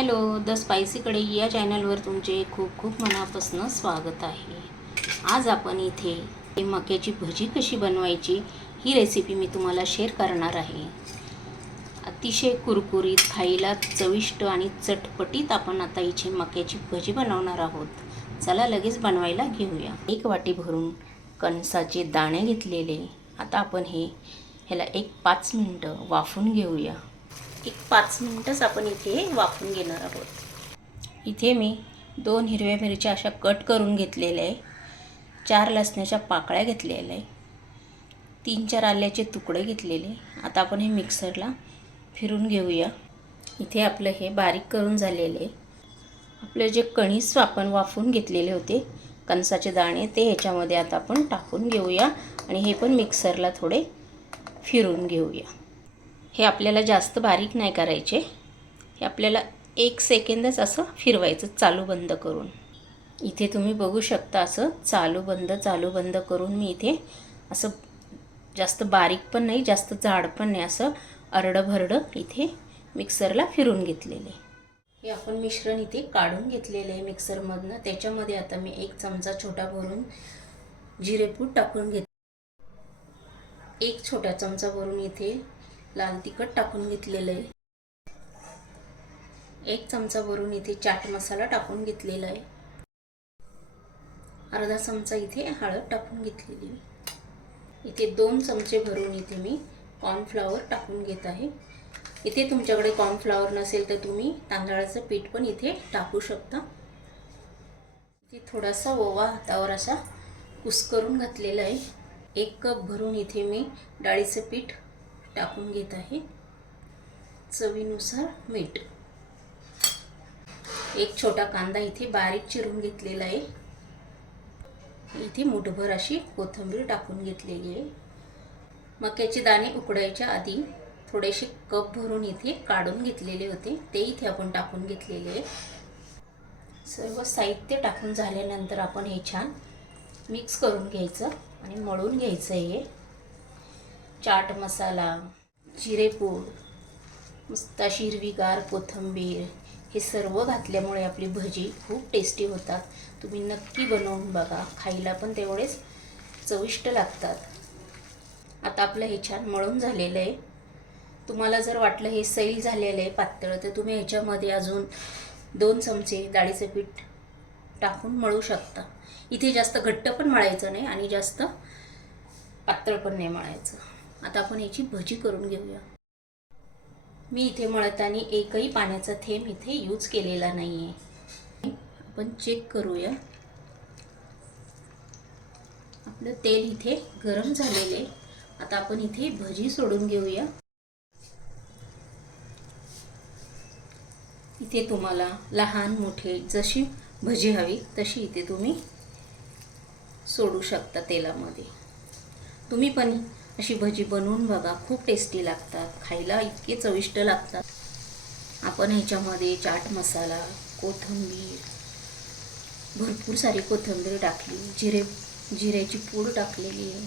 Hello the स्पायसीकडे या चॅनलवर तुमचे खूप खूप मनापासून स्वागत आहे. आज आपण इथे मक्याची भजी कशी बनवायची ही रेसिपी मी तुम्हाला शेअर करणार आहे. अतिशय कुरकुरीत खायला चविष्ट आणि चटपटीत आपण आता इथे मक्याची भजी बनवणार आहोत. चला लगेच बनवायला घेऊया. एक वाटी भरून कणसाचे दाणे घेतलेले. आता आपण हे ह्याला एक पाच मिनटं वाफून घेऊया. एक पाच मिनटंच आपण इथे वाफून घेणार आहोत. इथे मी दोन हिरव्या मिरच्या अशा कट करून घेतलेल्या आहे. चार लसणाच्या पाकळ्या घेतलेल्या आहे. तीन चार आल्याचे तुकडे घेतलेले आता आपण हे मिक्सरला फिरून घेऊया. इथे आपलं हे बारीक करून झालेले आपले जे कणीस आपण वाफून घेतलेले होते कणसाचे दाणे ते ह्याच्यामध्ये आता आपण टाकून घेऊया आणि हे पण मिक्सरला थोडे फिरून घेऊया. हे आपल्याला जास्त बारीक नाही करायचे. हे आपल्याला एक सेकंदच असं फिरवायचं चालू बंद करून. इथे तुम्ही बघू शकता असं चालू बंद चालू बंद करून मी इथे असं जास्त बारीक पण नाही जास्त जाड पण नाही असं अरडं भरडं इथे मिक्सरला फिरून घेतलेले. हे आपण मिश्रण इथे काढून घेतलेलं आहे मिक्सरमधनं. त्याच्यामध्ये आता मी एक चमचा छोटा भरून जिरेपूड टाकून घेत एक छोटा चमचा भरून इथे लाल तिखट टाकून घेतलेलं आहे. एक चमचा भरून इथे चाट मसाला टाकून घेतलेला आहे. अर्धा चमचा इथे हळद टाकून घेतलेली आहे. इथे दोन चमचे भरून इथे मी कॉर्नफ्लॉवर टाकून घेत आहे. इथे तुमच्याकडे कॉर्नफ्लॉवर नसेल तर तुम्ही तांदळाचं पीठ पण इथे टाकू शकता. इथे थोडासा ओवा हातावर असा कुस्करून घातलेला आहे. एक कप भरून इथे मी डाळीचं पीठ टाकून घेत आहे. चवीनुसार मीठ. एक छोटा कांदा इथे बारीक चिरून घेतलेला आहे. इथे मुठभर अशी कोथिंबीर टाकून घेतलेली आहे. मक्याचे दाणे उकडायच्या आधी थोडेसे कप भरून इथे काढून घेतलेले होते. ते इथे आपण टाकून घेतलेले आहे. सर्व साहित्य टाकून झाल्यानंतर आपण हे छान मिक्स करून घ्यायचं आणि मळून घ्यायचं हे चाट मसाला जिरेपूड मस्त अशी हिरवीगार कोथिंबीर हे सर्व घातल्यामुळे आपली भजी खूप टेस्टी होतात. तुम्ही नक्की बनवून बघा. खायला पण तेवढेच चविष्ट लागतात. आता आपलं हे छान मळून झालेलं आहे. तुम्हाला जर वाटलं हे सैल झालेलं आहे पातळ तर तुम्ही ह्याच्यामध्ये अजून दोन चमचे डाळीचं पीठ टाकून मळू शकता. इथे जास्त घट्ट पण मळायचं नाही आणि जास्त पातळ पण नाही मळायचं. आता आपण याची भजी करून घेऊया. मी इथे मळताना एकही पाण्याचा थेंब इथे यूज केलेला नाही आहे आपण चेक करूया. आपलं तेल इथे गरम झालेले आता आपण इथे भजी सोडून घेऊया. इथे तुम्हाला लहान मोठे जशी भजी हवी तशी इथे तुम्ही सोडू शकता तेलामध्ये. तुम्ही पण अशी भजी बनवून बघा खूप टेस्टी लागतात. खायला इतके चविष्ट लागतात. आपण ह्याच्यामध्ये चाट मसाला कोथिंबीर भरपूर सारी कोथिंबीर टाकली. जिरे जिऱ्याची पूड टाकलेली आहे.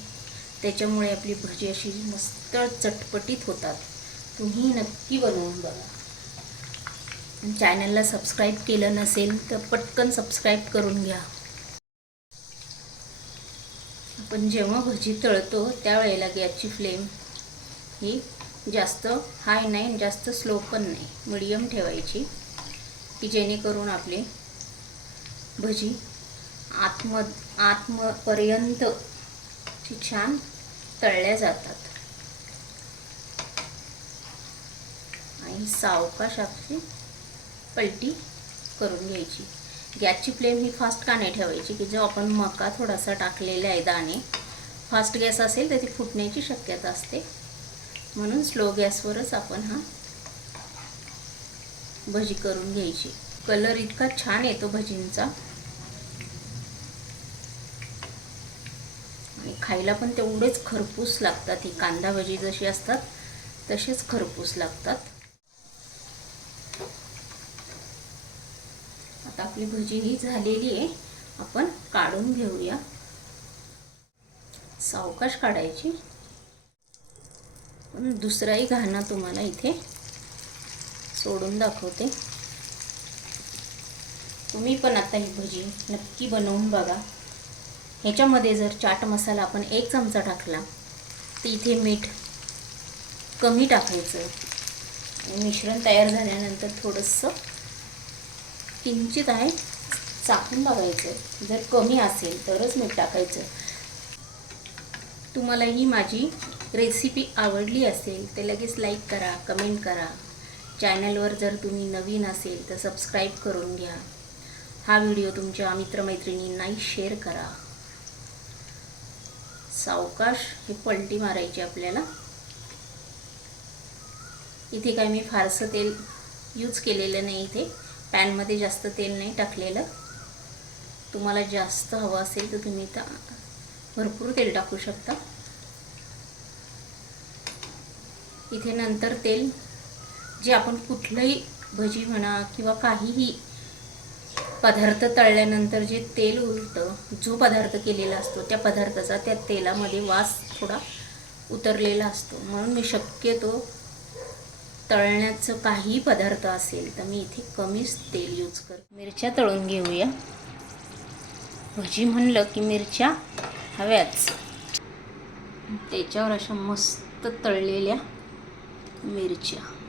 त्याच्यामुळे आपली भजी अशी मस्त चटपटीत होतात. तुम्ही नक्की बनवून बघा. चॅनलला सबस्क्राईब केलं नसेल तर पटकन सबस्क्राईब करून घ्या. आपण जेव्हा भजी तळतो त्यावेळेला गॅसची फ्लेम ही जास्त हाय नाही जास्त स्लो पण नाही. मिडियम ठेवायची की जेणेकरून आपले भजी आत्म आत्मपर्यंत छान तळल्या जातात. आणि सावकाश आपली पलटी करून घ्यायची. गॅसची फ्लेम ही फास्ट का नाही ठेवायची? की जो आपण मका थोडासा टाकलेला आहे दाणे फास्ट गॅस असेल तर ती फुटण्याची शक्यता असते. म्हणून स्लो गॅसवरच आपण हा भजी करून घ्यायची. कलर इतका छान येतो भजींचा. आणि खायला पण तेवढेच खरपूस लागतात. ही कांदा भजी जशी असतात तसेच खरपूस लागतात. आता आपली भजी ही झालेली आहे. आपण काढून घेऊया. सावकाश काढायची. पण दुसराही घाणा तुम्हाला इथे सोडून दाखवते. तुम्ही पण आता ही भजी नक्की बनवून बघा. ह्याच्यामध्ये जर चाट मसाला आपण एक चमचा टाकला तर इथे मीठ कमी टाकायचं. मिश्रण तयार झाल्यानंतर थोडंसं किंचित आहे. चाकून बघायचं जर कमी असेल तरच मीठ टाकायचं. तुम्हाला ही माझी रेसिपी आवडली असेल तर लगेच लाईक करा कमेंट करा. चॅनलवर जर तुम्ही नवीन असेल तर सबस्क्राईब करून घ्या. हा व्हिडिओ तुमच्या मित्रमैत्रिणींनाही शेअर करा. सावकाश हे पलटी मारायची आपल्याला. इथे काय मी फारसं तेल यूज केलेलं नाही इथे. पॅनमध्ये जास्त तेल नाही टाकलेलं. तुम्हाला जास्त हवं असेल तर तुम्ही तर भरपूर तेल टाकू शकता. इथे नंतर तेल जे आपण कुठलंही भजी म्हणा किंवा काहीही पदार्थ तळल्यानंतर जे तेल उरतं जो पदार्थ केलेला असतो त्या पदार्थाचा त्या तेलामध्ये वास थोडा उतरलेला असतो. म्हणून मी शक्यतो तळण्याचं काही पदार्थ असेल तर मी इथे कमीच तेल यूज कर मिरच्या तळून घेऊया. भजी म्हणलं की मिरच्या हव्याच. त्याच्यावर अशा मस्त तळलेल्या मिरच्या.